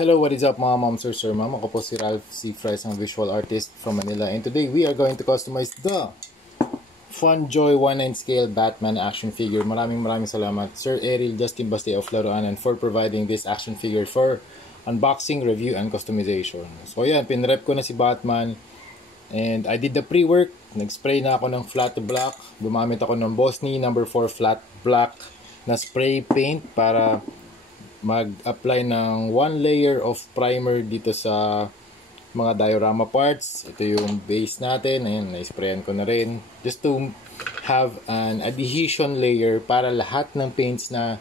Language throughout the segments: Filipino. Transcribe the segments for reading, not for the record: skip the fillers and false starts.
Hello, what is up mga moms or sir ma'am? Ako po si Ralph C. Fries, ang visual artist from Manila. And today we are going to customize the Funjoy 1/9 scale Batman action figure. Maraming salamat Sir Eril Justin Baste of Laruanan for providing this action figure for unboxing, review, and customization. So yan, pinrep ko na si Batman. And I did the pre-work. Nag-spray na ako ng flat black. Gumamit ako ng Bosni No. 4 flat black na spray paint para mag-apply ng one layer of primer dito sa mga diorama parts. Ito yung base natin. Ayan, na-sprayan ko na rin. Just to have an adhesion layer para lahat ng paints na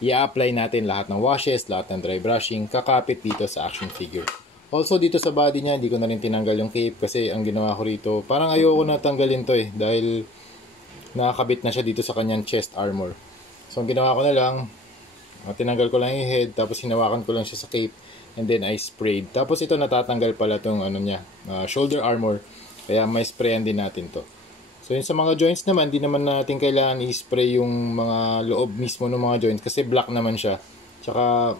i-apply natin, lahat ng washes, lahat ng dry brushing, kakapit dito sa action figure. Also, dito sa body niya, hindi ko na rin tinanggal yung cape kasi ang ginawa ko rito, parang ayoko na tanggalin to dahil nakakabit na siya dito sa kanyang chest armor. So, ang ginawa ko na lang, tinanggal ko lang yung head, tapos hinawakan ko lang siya sa cape, and then I sprayed. Tapos ito natatanggal pala tong shoulder armor, kaya may sprayan din natin to. So yun sa mga joints naman, di naman natin kailangan i-spray yung mga loob mismo ng mga joints kasi black naman siya. Tsaka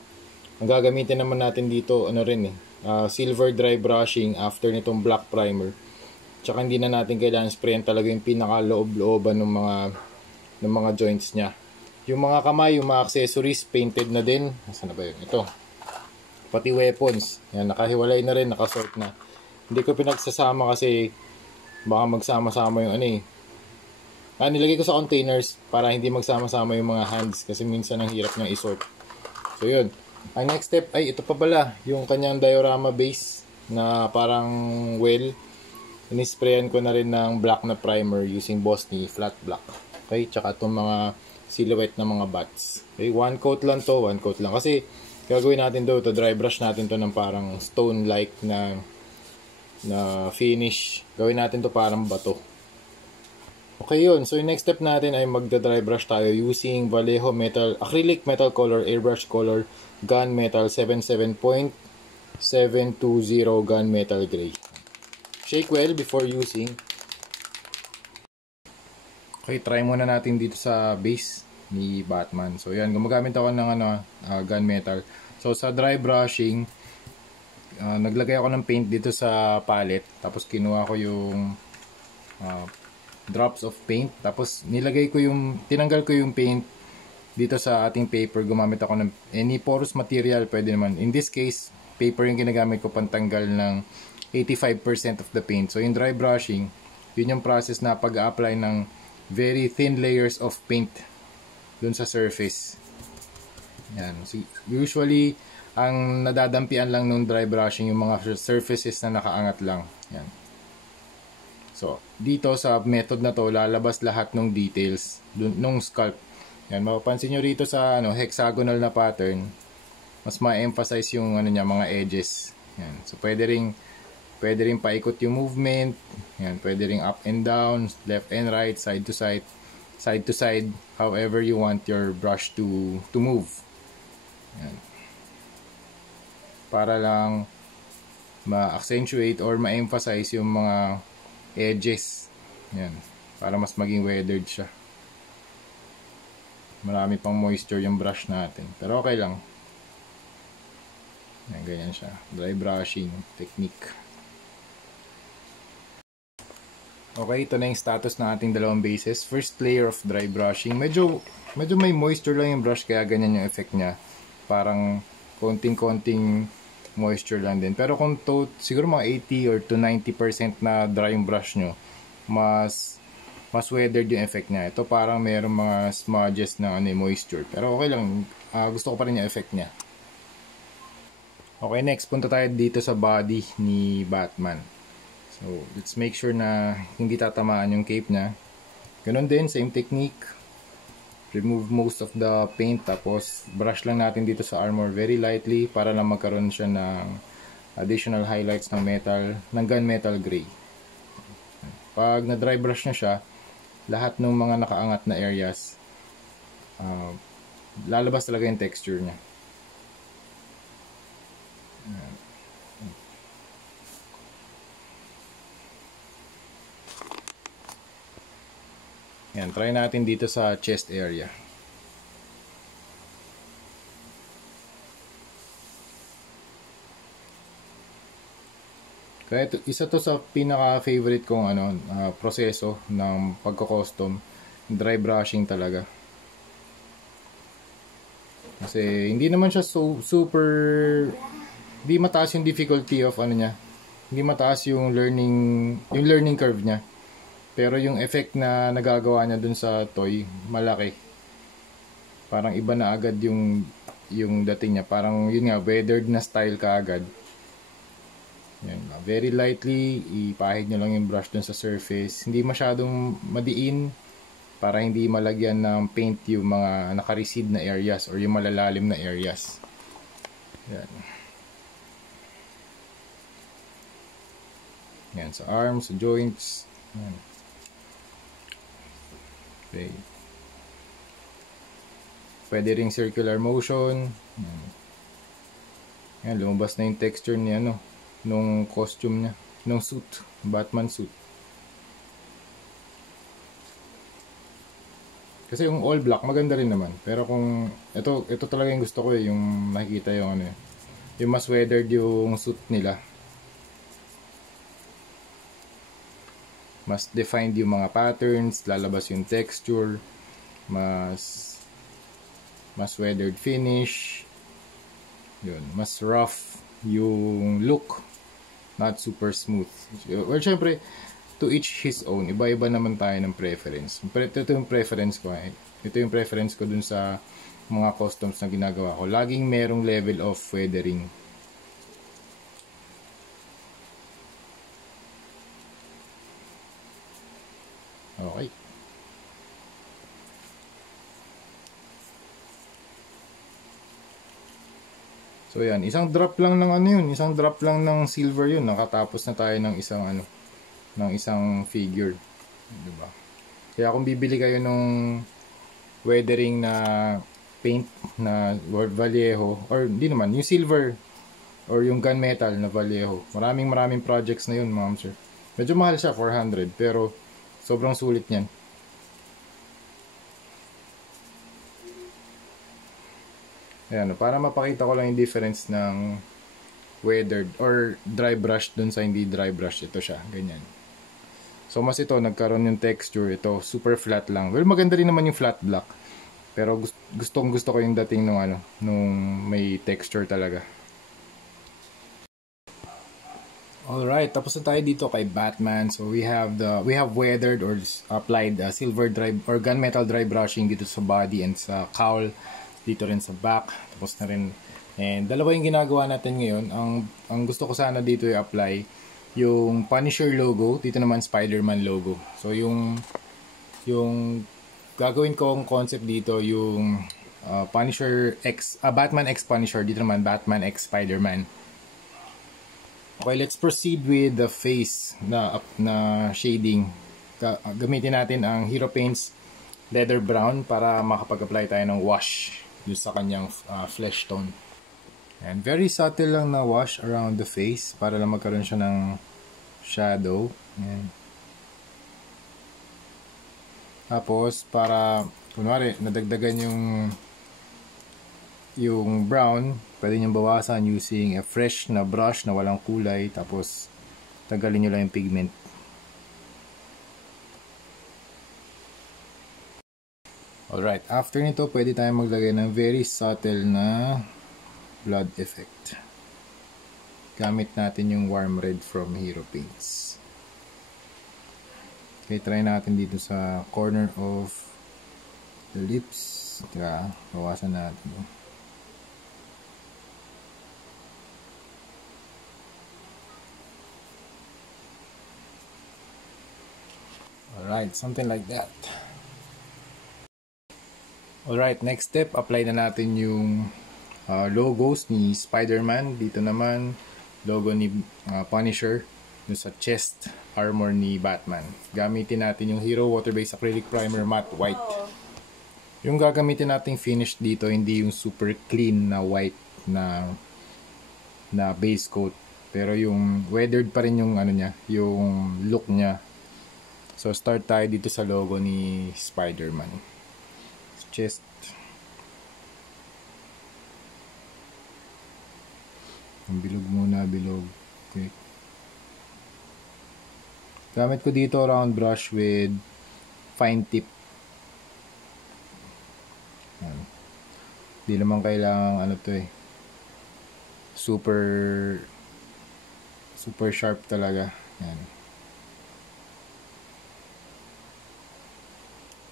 ang gagamitin naman natin dito, silver dry brushing after nitong black primer. Tsaka hindi na natin kailangan sprayan talaga yung pinaka-loob-looban ng mga joints niya. Yung mga kamay, yung mga accessories, painted na din. Nasaan na ba yun? Ito. Pati weapons. Yan, nakahiwalay na rin, nakasort na. Hindi ko pinagsasama kasi baka magsama-sama yung nilagay ko sa containers para hindi magsama-sama yung mga hands kasi minsan ang hirap niyang isort. So yun. Ang next step ay ito pa pala, yung kanyang diorama base na parang well. Inisprayan ko na rin ng black na primer using Bosni flat black. Okay, tsaka itong mga silhouette na mga bats. Okay, one coat lang to, one coat lang. Kasi gagawin natin to dry brush natin to ng parang stone-like na finish. Gawin natin to parang bato. Okay yun. So yung next step natin ay magda-dry brush tayo using Vallejo Acrylic Metal Color Airbrush Color Gunmetal 77.720 Gunmetal Gray. Shake well before using. Okay, try muna natin dito sa base ni Batman. So yan, gumagamit ako ng gunmetal. So sa dry brushing, naglagay ako ng paint dito sa palette. Tapos kinuha ko yung drops of paint. Tapos tinanggal ko yung paint dito sa ating paper. Gumamit ako ng any porous material, pwede naman. In this case, paper yung ginagamit ko pantanggal ng 85% of the paint. So yung dry brushing, yun yung process na pag-apply ng very thin layers of paint dun sa surface. Yan. So, usually, ang nadadampian lang nung dry brushing yung mga surfaces na nakaangat lang. Yan. So, dito sa method na to, lalabas lahat ng details nung sculpt. Yan. Mapapansin nyo rito sa hexagonal na pattern, mas ma-emphasize yung mga edges. Yan. So, pwede ring paikot yung movement. Yan, pwede ring up and down, left and right, side to side, however you want your brush to move. Yan. Para lang ma-accentuate or ma-emphasize yung mga edges. Yan, para mas maging weathered siya. Marami pang moisture yung brush natin, pero okay lang. Yan, ganyan siya. Dry brushing technique. Okay, ito na yung status ng ating dalawang bases. First layer of dry brushing. Medyo may moisture lang yung brush kaya ganyan yung effect niya. Parang konting-konting moisture lang din. Pero kung siguro mga 80 or to 90% na dry yung brush nyo, mas weathered yung effect niya. Ito parang mayroong mga smudges na moisture. Pero okay lang. Gusto ko pa rin yung effect niya. Okay, next punta tayo dito sa body ni Batman. So, let's make sure na hindi tatamaan yung cape niya. Ganun din, same technique. Remove most of the paint, tapos brush lang natin dito sa armor very lightly para lang magkaroon siya ng additional highlights ng gunmetal gray. Pag na-dry brush na siya, lahat ng mga nakaangat na areas, lalabas talaga yung texture niya. Yan, try natin dito sa chest area. Kaya isa to sa pinaka-favorite kong proseso ng pagko-custom, dry brushing talaga. Kasi hindi naman siya super, hindi mataas yung difficulty of niya. Hindi mataas yung learning curve niya. Pero yung effect na nagagawa niya dun sa toy, malaki. Parang iba na agad yung dating niya. Parang yun nga, weathered na style ka agad. Yan, very lightly, ipahid nyo lang yung brush dun sa surface. Hindi masyadong madiin para hindi malagyan ng paint yung mga naka-recede na areas or yung malalalim na areas. Yan. Yan, sa arms, sa joints. Yan. Okay. Pwede ring circular motion. Yan. Yan, lumabas na yung texture niya, nung costume niya, nung suit, Batman suit. Kasi yung all black maganda rin naman, pero kung ito talaga yung gusto ko yung nakikita yung yung mas weathered yung suit nila. Mas defined yung mga patterns, lalabas yung texture, mas weathered finish. Yun, mas rough yung look, not super smooth. Well, syempre, to each his own. Iba-iba naman tayo ng preference. Ito yung preference ko. Ito yung preference ko dun sa mga customs na ginagawa ko. Laging merong level of weathering. Okay. So yan, isang drop lang ng isang drop lang ng silver yun. Nakatapos na tayo ng isang figure. Diba? Kaya kung bibili kayo nung weathering na paint na Vallejo, or hindi naman, yung silver or yung gunmetal na Vallejo, maraming projects na yun, ma'am sir. Medyo mahal siya, 400, pero sobrang sulit niyan. Ayan, para mapakita ko lang yung difference ng weathered or dry brush dun sa hindi dry brush. Ito siya, ganyan. So mas ito, nagkaroon yung texture. Ito, super flat lang. Well, maganda rin naman yung flat black. Pero gusto ko yung dating nung may texture talaga. Alright, tapos na tayo dito kay Batman. So we have weathered or applied silver dry or gunmetal dry brushing dito sa body and sa cowl, dito rin sa back. Tapos na rin. And dalawa yung ginagawa natin ngayon. Ang gusto ko sana dito i-apply yung Punisher logo, dito naman Spider-Man logo. So yung gagawin kong concept dito yung Batman X Punisher, dito naman Batman X Spider-Man. Okay, let's proceed with the face na shading. Gamitin natin ang Hero Paints Leather Brown para makapag-apply tayo ng wash dun sa kanyang flesh tone. And very subtle lang na wash around the face para lang magkaroon siya ng shadow. Ayan. Tapos para kunwari nadagdagan yung brown, pwede nyo bawasan using a fresh na brush na walang kulay, tapos tanggalin nyo lang yung pigment. Alright, after nito pwede tayong maglagay ng very subtle na blood effect. Gamit natin yung warm red from Hero Paints. Okay, try natin dito sa corner of the lips. Bawasan natin. Alright, something like that. Alright, next step, apply na natin yung logos ni Spider-Man. Dito naman, logo ni Punisher dun sa chest armor ni Batman. Gamitin natin yung Hero Water-Based Acrylic Primer Matte White. Yung gagamitin nating finish dito, hindi yung super clean na white na base coat. Pero yung weathered pa rin yung yung look niya. So start tayo dito sa logo ni Spider-Man. Chest. Ang bilog muna, bilog. Okay. Gamit ko dito round brush with fine tip. Yan. Di naman kailangan ano to eh. Super sharp talaga. Yan.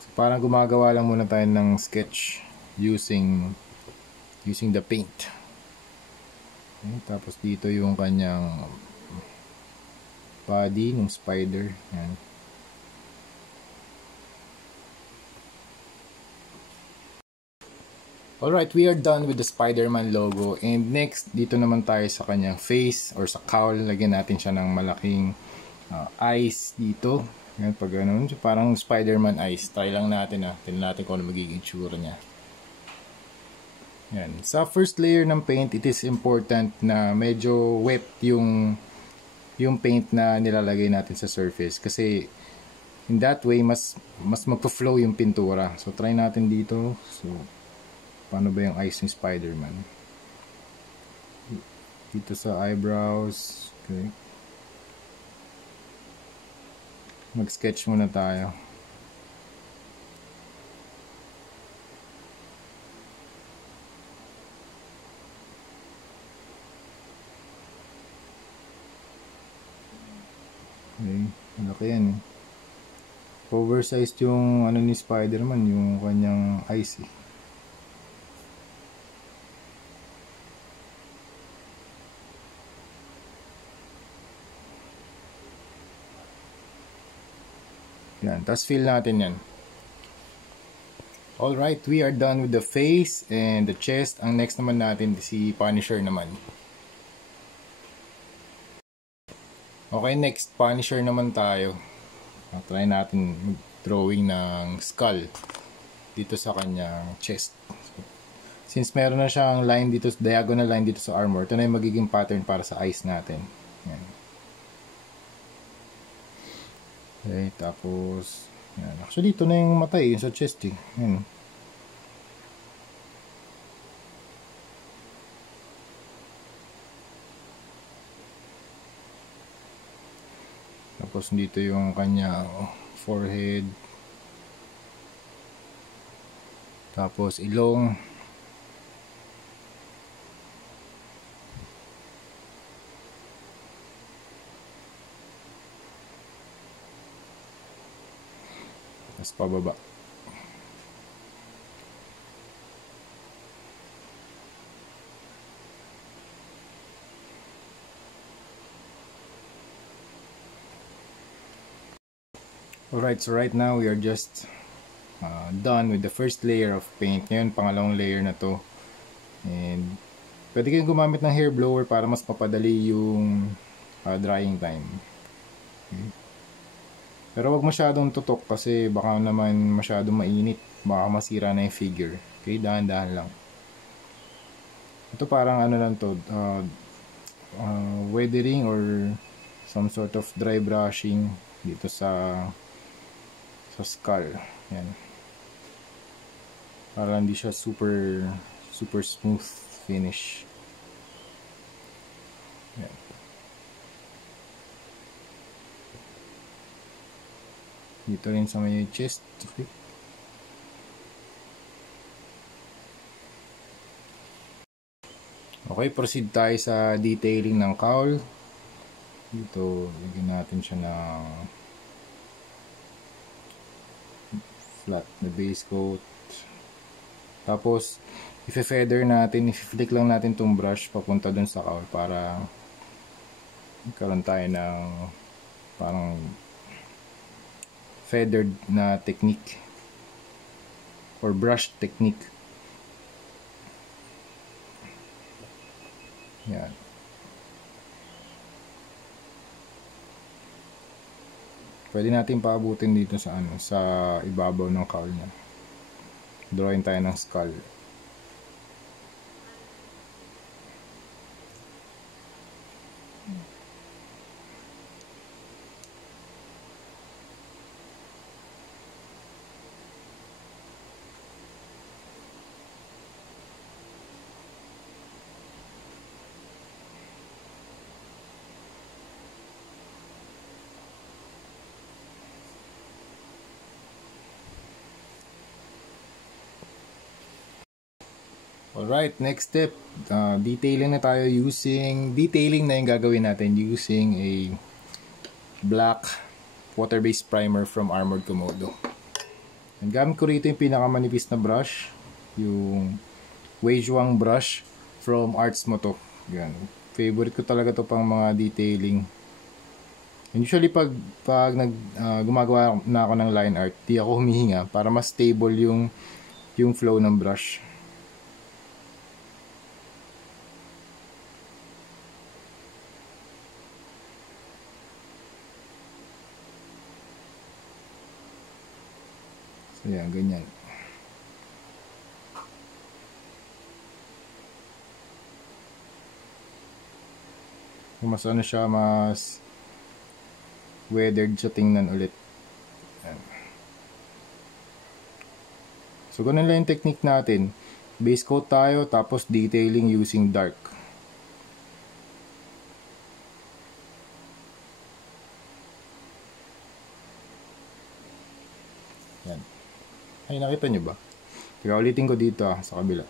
So, parang gumagawa lang muna tayo ng sketch using the paint. Okay, tapos dito yung kanyang body ng spider. Yan. Alright, we are done with the Spider-Man logo. And next, dito naman tayo sa kanyang face or sa cowl. Lagyan natin siya ng malaking eyes dito. Yan, pag ganun. Parang Spider-Man eyes. Try lang natin tingnan natin kung ano magiging tsura niya. Yan. Sa first layer ng paint, it is important na medyo wet yung paint na nilalagay natin sa surface. Kasi in that way, mas magpa-flow yung pintura. So, try natin dito. So, paano ba yung eyes ni Spider-Man? Dito sa eyebrows. Okay. Mag-sketch muna tayo. Okay. Malaki yan eh. Oversized yung ano ni Spider-Man, yung kanyang eyes eh. Yan, tapos fill natin yan. Alright, we are done with the face and the chest. Ang next naman natin, si Punisher naman. Okay, next, Punisher naman tayo. Try natin mag-drawing ng skull dito sa kanyang chest. Since meron na siyang line dito, diagonal line dito sa armor, ito na yung magiging pattern para sa eyes natin. Yan. Okay, tapos yan. Actually, ito na yung mata sa chest eh. Yan. Tapos dito yung kanya forehead. Tapos ilong. Tapos pababa. Alright, so right now we are just done with the first layer of paint. Ngayon, pangalawang layer na to. And pwede kayong gumamit ng hair blower para mas mapadali yung drying time. Okay. Pero wag masyadong tutok kasi baka naman masyadong mainit. Baka masira na yung figure. Okay, dahan-dahan lang. Ito parang ano lang to, weathering or some sort of dry brushing dito sa skull. Yan. Para hindi siya super smooth finish. Yan. Dito rin sa may chest. Okay. Okay, proceed tayo sa detailing ng cowl. Dito, lagyan natin siya ng flat na base coat. Tapos, i-feather natin, i-flick lang natin itong brush papunta dun sa cowl para magkaroon tayo ng parang feathered na technique or brush technique. Yan. Pwede natin paabutin dito sa sa ibabaw ng cowl niya. Drawing tayo ng skull. Alright, next step, detailing na tayo detailing na yung gagawin natin using a black water-based primer from Armored Komodo. Ang gamit ko rito yung pinakamanipis na brush, yung Weijuang brush from Arts mo to. Yan. Favorite ko talaga to pang mga detailing. Usually pag gumagawa na ako ng line art, di ako humihinga para mas stable yung flow ng brush. So yan, ganyan. Mas ano siya, mas weathered siya tingnan ulit. Yan. So ganun lang yung technique natin. Base coat tayo, tapos detailing using dark. Yan. Ay, nakita nyo ba? Kaya ulitin ko dito sa kabila.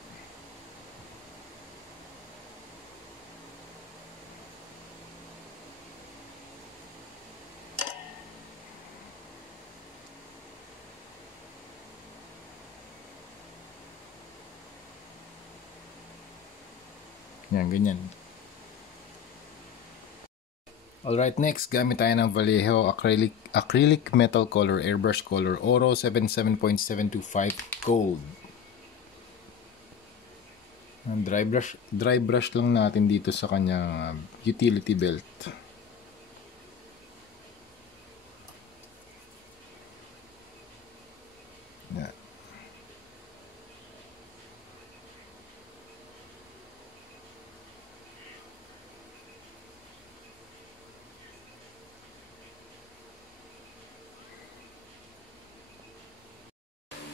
Yan, ganyan. Alright, next, gamit tayo ng Vallejo acrylic metal color, airbrush color, Oro 77.725 gold. Dry brush lang natin dito sa kanyang utility belt. Yan.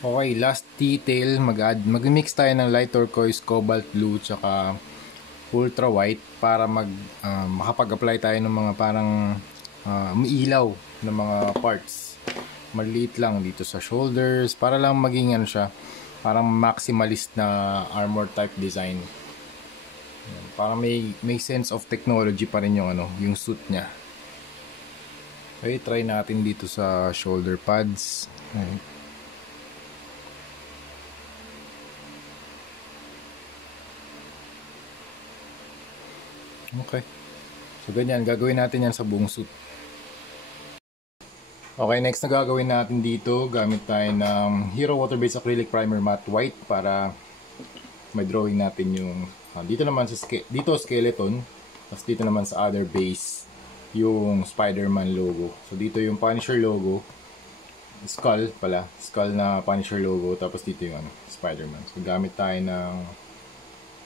Okay, last detail, mag-mix tayo ng light turquoise, cobalt blue, tsaka ultra white para makapag-apply tayo ng mga parang umiilaw na mga parts. Maliit lang dito sa shoulders para lang maging ano siya, parang maximalist na armor type design. Para may sense of technology pa rin yung suit niya. Okay, try natin dito sa shoulder pads. Okay. So ganyan, gagawin natin yan sa buong suit. Okay, next na gagawin natin dito, gamit tayo ng Hero Water-Based Acrylic Primer Matte White para may drawing natin yung dito naman sa skeleton, tapos dito naman sa other base yung Spider-Man logo. So dito yung Punisher logo, skull na Punisher logo, tapos dito yung Spider-Man. So gamit tayo ng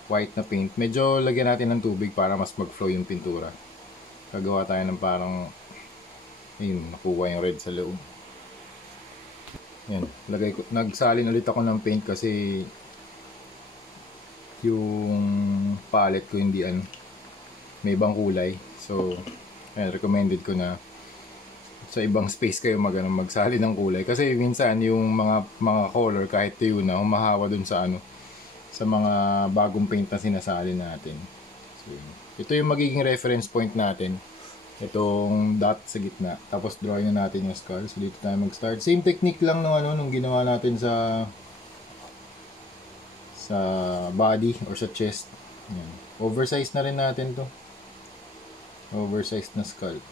white na paint. Medyo lagyan natin ng tubig para mas mag-flow yung pintura. Gagawa tayo ng parang nakuha yung red sa loob. Yan, nagsalin ulit ako ng paint kasi yung palette ko hindi may ibang kulay. So, recommended ko na sa ibang space kayo magsali ng kulay kasi minsan yung mga color kahit tuyo na humahawa dun sa sa mga bagong paint na sinasali natin. So, ito yung magiging reference point natin. Itong dot sa gitna. Tapos drawing na natin yung skull. So dito tayo mag-start. Same technique lang nung ginawa natin sa body or sa chest. Yan. Oversize na rin natin to. Oversized na skull.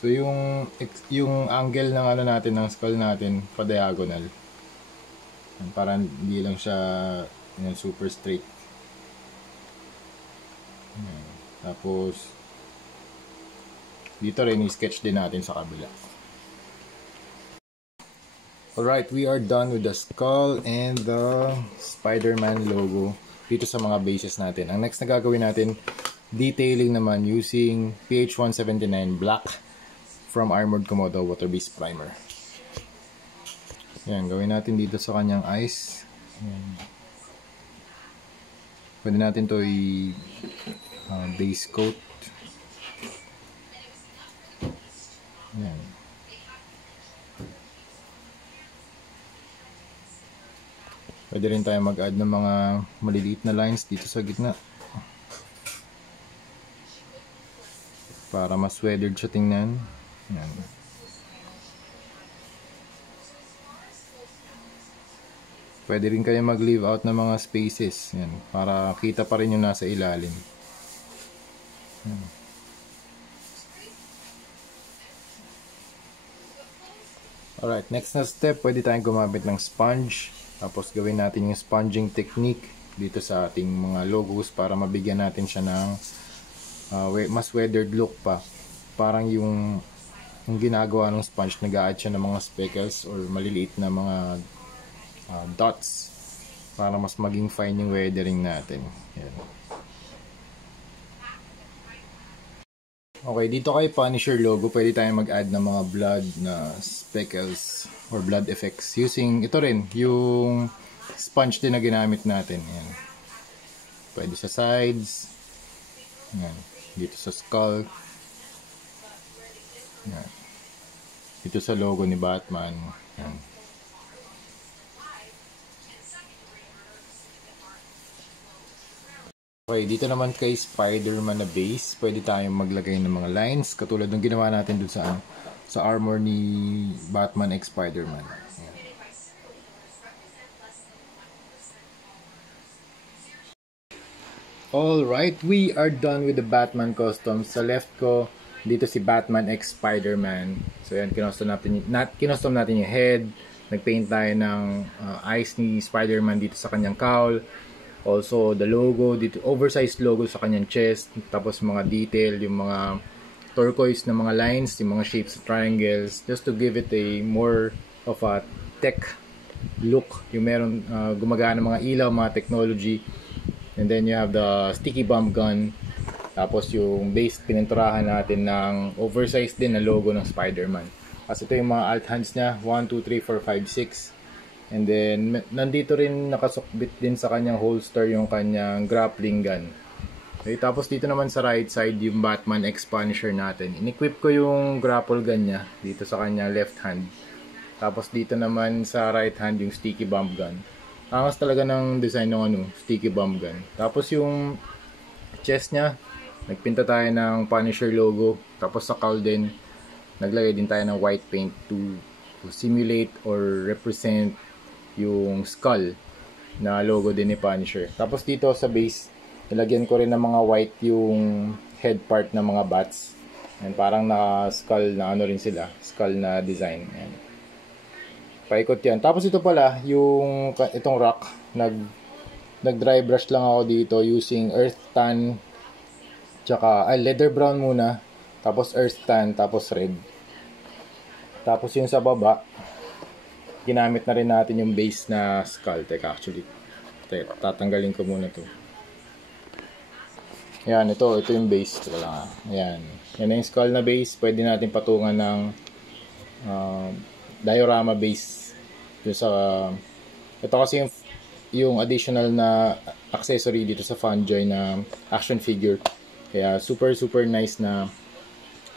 So yung angle ng natin ng skull natin pa diagonal. Para hindi lang siya super straight. Tapos dito rin i-sketch din natin sa kabila. Alright, we are done with the skull and the Spider-Man logo dito sa mga bases natin. Ang next na gagawin natin, detailing naman using PH179 Black from Armored Komodo Water-Based Primer. Yan, gawin natin dito sa kanyang eyes. Yan. Pwede natin to base coat. Yan. Pwede rin tayo mag-add ng mga maliliit na lines dito sa gitna. Para mas weathered siya tingnan. Yan. Pwede rin kayo mag-leave out ng mga spaces. Yan. Para kita pa rin yung nasa ilalim. Yan. Alright, next na step, pwede tayong gumamit ng sponge. Tapos gawin natin yung sponging technique dito sa ating mga logos para mabigyan natin siya ng mas weathered look pa. Parang yung ginagawa ng sponge, nag-a-add siya ng mga speckles or maliliit na mga dots para mas maging fine yung weathering natin. Yan. Okay, dito kay Punisher logo, pwede tayong mag-add ng mga blood na speckles or blood effects using ito rin, yung sponge din na ginamit natin. Yan. Pwede sa sides. Yan. Dito sa skull. Yan. Dito sa logo ni Batman. Yan. Okay, dito naman kay Spider-Man na base, pwede tayong maglagay ng mga lines katulad ng ginawa natin dun sa armor ni Batman x Spider-Man. Alright, we are done with the Batman costume. Sa left ko, dito si Batman x Spider-Man. So yan, kinustom natin yung head. Nagpaint tayo ng eyes ni Spider-Man dito sa kanyang cowl. Also, the logo, dito, oversized logo sa kanyang chest. Tapos mga detail, yung mga turquoise na mga lines, yung mga shapes of triangles. Just to give it a more of a tech look. Yung meron gumagana mga ilaw, mga technology. And then you have the sticky bomb gun. Tapos yung base, pininturahan natin ng oversized din na logo ng Spider-Man. Kasi ito yung mga alt hands niya. 1, 2, 3, 4, 5, 6. And then, nandito rin nakasukbit din sa kanyang holster yung kanyang grappling gun. Okay, tapos dito naman sa right side yung Batman X Punisher natin. In-equip ko yung grapple gun niya dito sa kanyang left hand. Tapos dito naman sa right hand yung sticky bomb gun. Angas talaga ng design ng sticky bomb gun. Tapos yung chest niya, nagpinta tayo ng Punisher logo. Tapos sa cowl din, naglagay din tayo ng white paint to simulate or represent yung skull na logo din ni Punisher. Tapos dito sa base, nilagyan ko rin ng mga white yung head part ng mga bats. And parang na-skull na ano rin sila. Skull na design. Ayan. Paikot yan. Tapos ito pala, itong rock, nag-dry brush lang ako dito using earth tan, tsaka leather brown muna, tapos earth tan, tapos red. Tapos yung sa baba, ginamit na rin natin yung base na skull. Teka, tatanggalin ko muna to. Ayan, ito yung base. Ito lang. Ayan. Yan yung skull na base. Pwede natin patungan ng diorama base. Ito kasi yung additional na accessory dito sa Funjoy na action figure. Kaya super nice na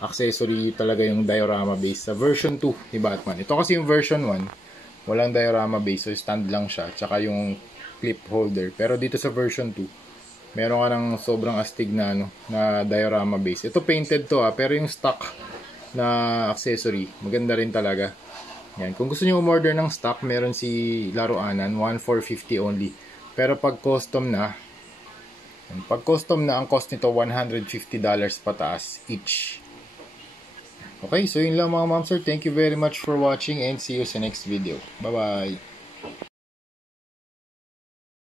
accessory talaga yung diorama base sa version 2 ni Batman. Ito kasi yung version 1. Walang diorama base, so stand lang siya. Tsaka yung clip holder. Pero dito sa version 2, meron ka ng sobrang astig na, na diorama base. Ito painted to pero yung stock na accessory, maganda rin talaga. Yan. Kung gusto niyo umorder ng stock, meron si Laruanan, 1,450 only. Pero pag custom na, ang cost nito $150 pataas each. Okay, so yun lang mga ma'am sir. Thank you very much for watching and see you sa next video. Bye-bye!